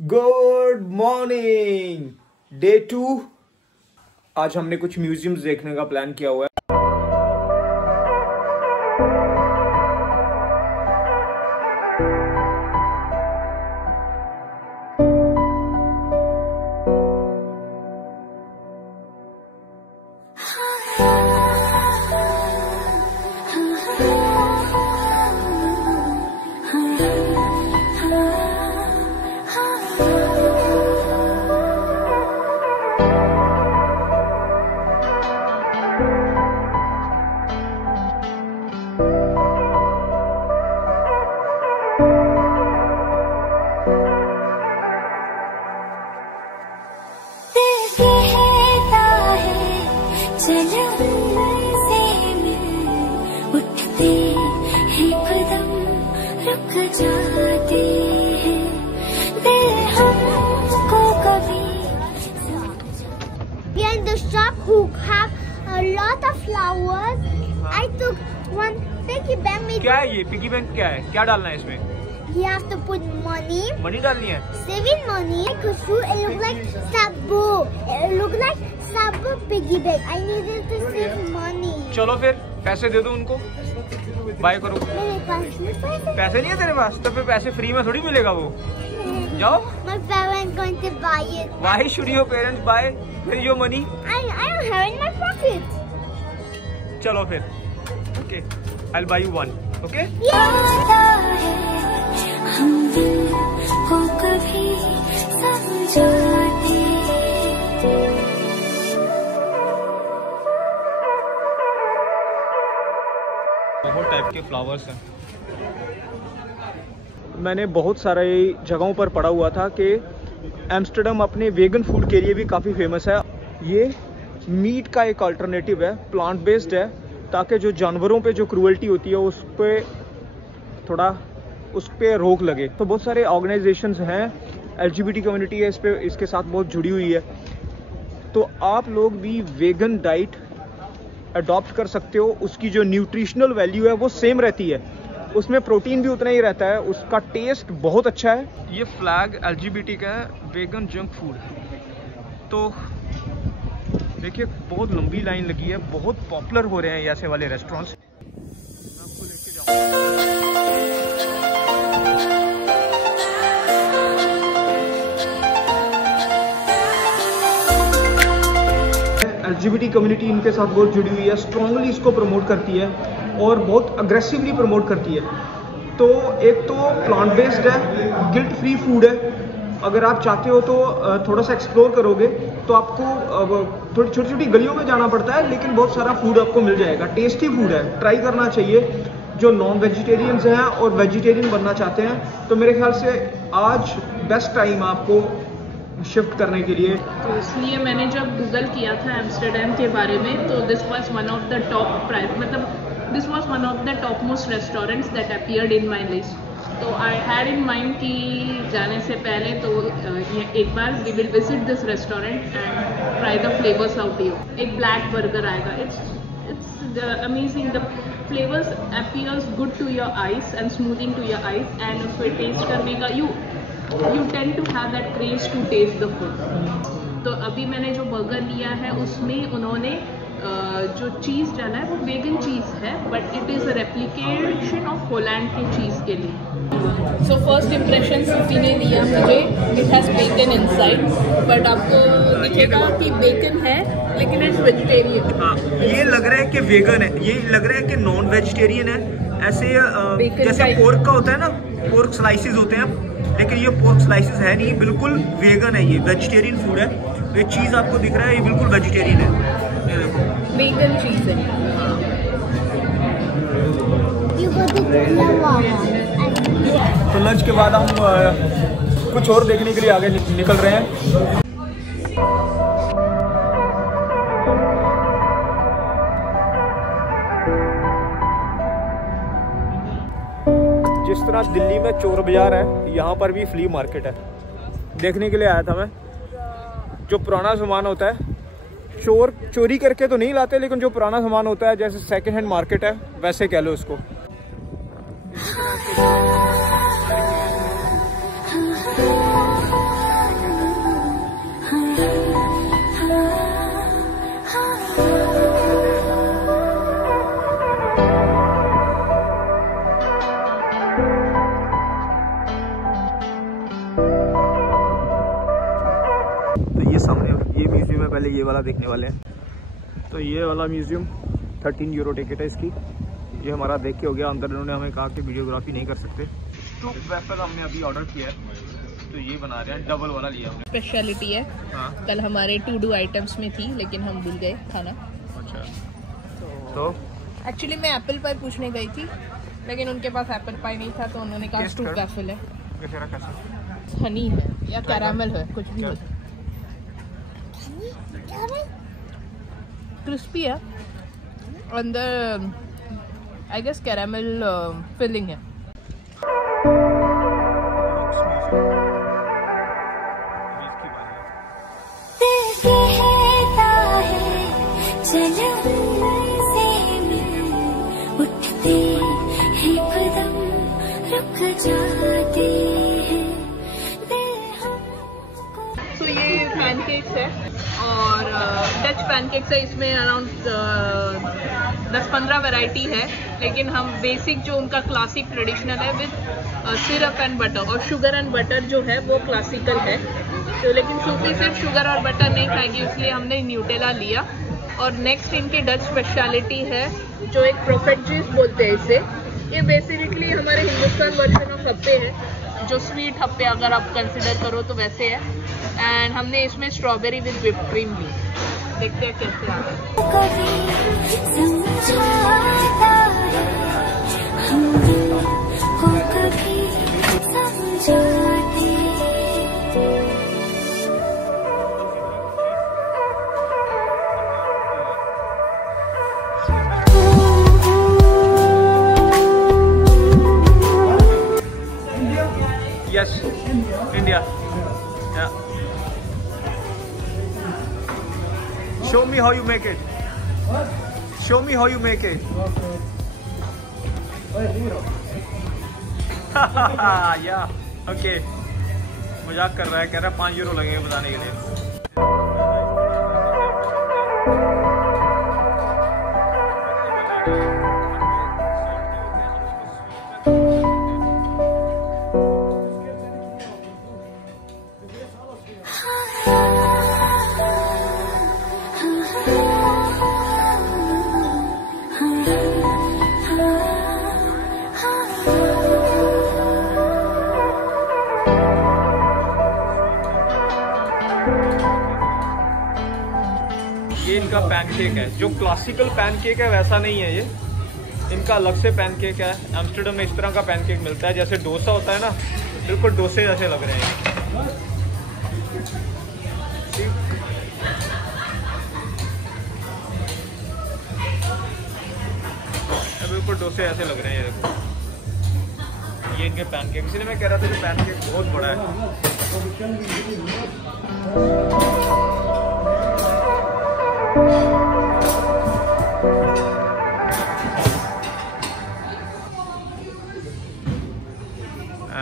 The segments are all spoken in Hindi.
Good morning. डे 2। आज हमने कुछ म्यूजियम्स देखने का प्लान किया हुआ है। We are in the shop who have a lot of flowers. I took one piggy bank. क्या है ये पिगी बैंक? क्या है? क्या डालना है इसमें? You have to put money. Money डालनी है? Saving money. Kushu, it look like Sabu. It look like Sabu piggy bank. I needed to save money. चलो फिर पैसे दे दो उनको, बाय करो। मेरे पास नहीं पैसे नहीं है तेरे पास? तो फिर पैसे फ्री में थोड़ी मिलेगा वो। जाओ। My parents going to buy it. Why should your parents buy your money? I don't have it in my pocket. चलो फिर। Okay, I'll buy you one. Okay? बहुत टाइप के फ्लावर्स हैं। मैंने बहुत सारे जगहों पर पढ़ा हुआ था कि एम्स्टर्डम अपने वेगन फूड के लिए भी काफ़ी फेमस है। ये मीट का एक अल्टरनेटिव है, प्लांट बेस्ड है, ताकि जो जानवरों पे जो क्रूअल्टी होती है उस पर रोक लगे। तो बहुत सारे ऑर्गेनाइजेशंस हैं, LGBT कम्युनिटी है इसके साथ बहुत जुड़ी हुई है। तो आप लोग भी वेगन डाइट अडॉप्ट कर सकते हो। उसकी जो न्यूट्रिशनल वैल्यू है वो सेम रहती है, उसमें प्रोटीन भी उतना ही रहता है, उसका टेस्ट बहुत अच्छा है। ये फ्लैग LGBT का है, वेगन जंक फूड। तो देखिए बहुत लंबी लाइन लगी है, बहुत पॉपुलर हो रहे हैं ऐसे वाले रेस्टोरेंट्स। आपको लेके जाऊँ। LGBT कम्युनिटी इनके साथ बहुत जुड़ी हुई है, स्ट्रांगली इसको प्रमोट करती है और बहुत अग्रेसिवली प्रमोट करती है। तो एक तो प्लांट बेस्ड है, गिल्ट फ्री फूड है। अगर आप चाहते हो तो थोड़ा सा एक्सप्लोर करोगे तो आपको थोड़ी छोटी छोटी गलियों में जाना पड़ता है, लेकिन बहुत सारा फूड आपको मिल जाएगा। टेस्टी फूड है, ट्राई करना चाहिए जो नॉन वेजिटेरियंस हैं और वेजिटेरियन बनना चाहते हैं। तो मेरे ख्याल से आज बेस्ट टाइम आपको शिफ्ट करने के लिए। तो इसलिए मैंने जब गूगल किया था एम्स्टर्डम के बारे में, तो this was one of the top most restaurants that appeared in my list. तो आई हैड इन माइंड कि जाने से पहले तो एक बार we will visit this restaurant and try the flavours out here. एक ब्लैक बर्गर आएगा, it's amazing. The flavours appears good to your eyes and smoothing to your eyes, and फिर टेस्ट करने का you tend to have that craze to taste the food। तो अभी मैंने जो बर्गर लिया है उसमें उन्होंने जो चीज़ डाला है वो वेगन चीज़ है, but it is a replication of Holland के चीज़ के लिए। सो फर्स्ट इम्प्रेशन सूफी ने दिया मुझे, it has bacon inside, but आपको दिखेगा कि बेकन है लेकिन इट्स वेजिटेरियन। हाँ, ये लग रहा है कि वेगन है, ये लग रहा है कि नॉन वेजिटेरियन है। ऐसे जैसे पोर्क का होता है ना, पोर्क स्लाइसिस होते हैं, लेकिन ये पोर्क स्लाइसिस है नहीं, बिल्कुल वेगन है, ये वेजिटेरियन फूड है। तो ये चीज़ आपको दिख रहा है, ये बिल्कुल वेजिटेरियन है, ये देखो वेगन चीज़ है। तो लंच के बाद हम कुछ और देखने के लिए आगे निकल रहे हैं। जिस तरह दिल्ली में चोर बाजार है, यहाँ पर भी फ्ली मार्केट है। देखने के लिए आया था मैं। जो पुराना सामान होता है, चोर चोरी करके तो नहीं लाते, लेकिन जो पुराना सामान होता है, जैसे सेकंड हैंड मार्केट है, वैसे कह लो उसको। तो ये सामने ये म्यूजियम है, पहले ये वाला देखने वाले हैं। तो ये वाला म्यूजियम 13 यूरो टिकट है इसकी। ये हमारा देख के हो गया। अंदर इन्होंने हमें कहा कि वीडियोग्राफी नहीं कर सकते। तो वेफल हमने अभी ऑर्डर किया है, तो ये बना रहे हैं, डबल वाला लिया हमने। स्पेशलिटी है। हाँ। कल हमारे टू डू आइटम्स में थी लेकिन हम भूल गए खाना। अच्छा। तो एक्चुअली मैं एप्पल पाई पूछने गई थी लेकिन उनके पास एप्पल पाई नहीं था, तो उन्होंने कहा टेस्ट स्टूप कर। वैफल है। कैसा हनी है या कैरामल है, कुछ भी हो। क्रिस्पी है, अंदर आई गेस कैरामल फिलिंग है। तो ये पैनकेक्स है और डच पैनकेक्स है। इसमें अराउंड 10-15 वैरायटी है, लेकिन हम बेसिक जो उनका क्लासिक ट्रेडिशनल है विद सिरप एंड बटर, और शुगर एंड बटर जो है वो क्लासिकल है। तो लेकिन सूफी सिर्फ शुगर और बटर नहीं खाएगी, इसलिए हमने न्यूटेला लिया। और नेक्स्ट इनकी डच स्पेशलिटी है जो एक प्रोफेट बोलते हैं इसे। ये बेसिकली हमारे हिंदुस्तान वर्जन ऑफ हप्पे है, जो स्वीट हप्पे अगर आप कंसिडर करो तो वैसे है। एंड हमने इसमें स्ट्रॉबेरी विद व्हिप्ड क्रीम ली। देखते हैं कैसे आता Yes, India. Yeah. Show me how you make it. Show me how you make it. Yeah. Okay. मजाक कर रहा है, कह रहा है 5 यूरो लगेंगे बताने के लिए। ये इनका पैनकेक है, जो क्लासिकल पैनकेक है वैसा नहीं है ये, इनका अलग से पैनकेक है। एम्स्टर्डम में इस तरह का पैनकेक मिलता है, जैसे डोसा होता है ना, बिल्कुल डोसे जैसे लग रहे हैं। बिल्कुल डोसे ऐसे लग रहे हैं। ये देखो, ये इनके पैनकेक, इसलिए मैं कह रहा था कि पैनकेक बहुत बड़ा है।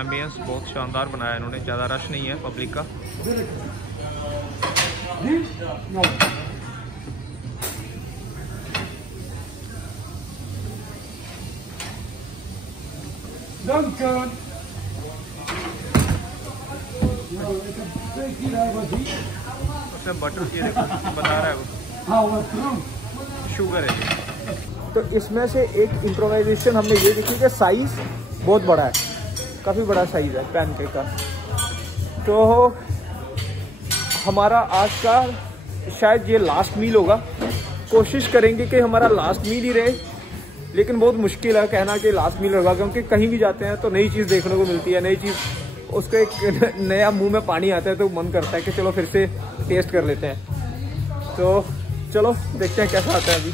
एम्बियंस बहुत शानदार बनाया है इन्होंने, ज़्यादा रश नहीं है पब्लिक का। उसमें बटर ये बता रहा है वो शुगर है ये। तो इसमें से एक इम्प्रोवाइजेशन हमने ये देखी कि साइज बहुत बड़ा है, काफ़ी बड़ा साइज है पैनकेक का। तो हमारा आज का शायद ये लास्ट मील होगा। कोशिश करेंगे कि हमारा लास्ट मील ही रहे, लेकिन बहुत मुश्किल है कहना कि लास्ट मील होगा, क्योंकि कहीं भी जाते हैं तो नई चीज़ देखने को मिलती है, नई चीज़ उसको एक नया मुंह में पानी आता है, तो मन करता है कि चलो फिर से टेस्ट कर लेते हैं। तो चलो देखते हैं कैसा आता है अभी।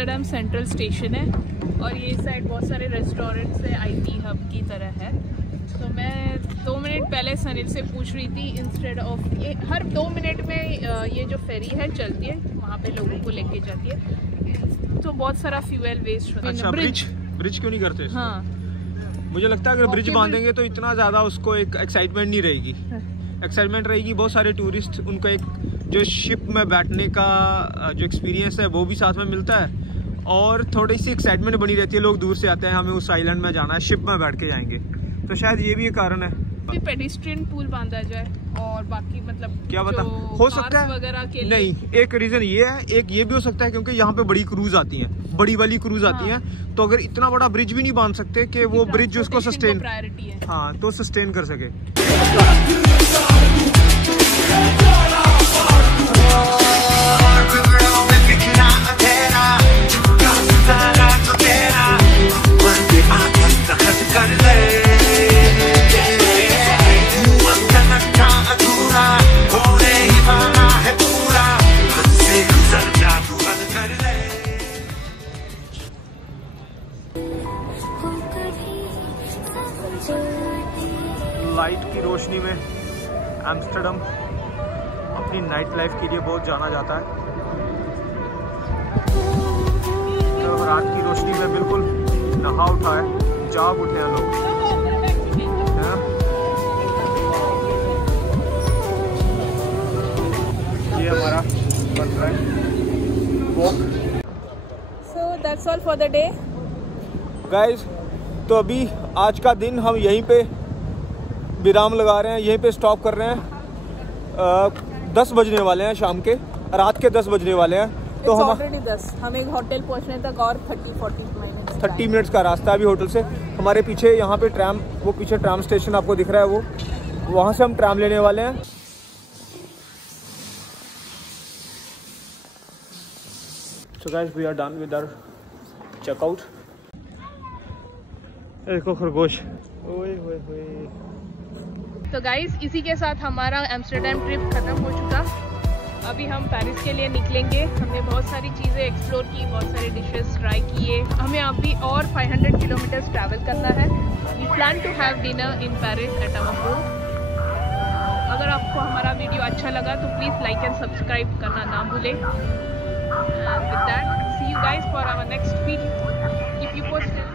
एम्स्टर्डम सेंट्रल स्टेशन है और ये साइड बहुत सारे रेस्टोरेंट्स है, IT हब की तरह है। तो मैं 2 मिनट पहले सनील से पूछ रही थी, इंस्टेड ऑफ ये हर 2 मिनट में ये जो फेरी है चलती है, वहाँ पे लोगों को लेके जाती है, तो बहुत सारा फ्यूल वेस्ट होता है। अच्छा, ब्रिज क्यों नहीं करते? हाँ, मुझे लगता है अगर ब्रिज बांधेंगे तो इतना ज़्यादा उसको एक एक्साइटमेंट नहीं रहेगी। एक्साइटमेंट रहेगी, बहुत सारे टूरिस्ट उनको एक जो शिप में बैठने का जो एक्सपीरियंस है वो भी साथ में मिलता है और थोड़ी सी एक्साइटमेंट बनी रहती है। लोग दूर से आते हैं, हमें उस आइलैंड में जाना है, शिप में बैठ के जाएंगे, तो शायद ये भी एक कारण है। पेडिस्ट्रियन पूल बांधा जाए और बाकी मतलब क्या बता, हो सकता है वगैरह के लिए। नहीं, एक रीजन ये है, एक ये भी हो सकता है क्योंकि यहाँ पे बड़ी क्रूज आती हैं, बड़ी वाली क्रूज आती हैं, तो अगर इतना बड़ा ब्रिज भी नहीं बांध सकते कि वो ब्रिज उसको सस्टेन, प्रायोरिटी है, हाँ, तो सस्टेन कर सके। लाइट की रोशनी में एम्स्टर्डम अपनी नाइट लाइफ के लिए बहुत जाना जाता है। तो रात की रोशनी में बिल्कुल नहा उठा है, जाग उठे हैं लोग, है ना? ये हमारा बन रहा है walk. So that's all for the day. Guys, तो अभी आज का दिन हम यहीं पे विराम लगा रहे हैं, यहीं पे स्टॉप कर रहे हैं। 10 बजने वाले हैं शाम के, रात के 10 बजने वाले हैं। तो हम ऑलरेडी 10, हमें होटल पहुंचने तक और 30 मिनट्स का रास्ता है अभी होटल से। हमारे पीछे यहाँ पे ट्रैम, वो पीछे ट्रैम स्टेशन आपको दिख रहा है, वो वहाँ से हम ट्रैम लेने वाले हैं। So guys, we are done with our checkout. देखो खरगोश, ओए होए होए। तो गाइस, इसी के साथ हमारा एम्स्टर्डम ट्रिप खत्म हो चुका। अभी हम पेरिस के लिए निकलेंगे। हमने बहुत सारी चीज़ें एक्सप्लोर की, बहुत सारे डिशेस ट्राई किए। हमें अभी और 500 किलोमीटर्स ट्रैवल करना है। We plan to have dinner in Paris at our home. अगर आपको हमारा वीडियो अच्छा लगा तो प्लीज़ लाइक एंड सब्सक्राइब करना ना भूलें। And with that, see you guys for our next video. Keep you posted.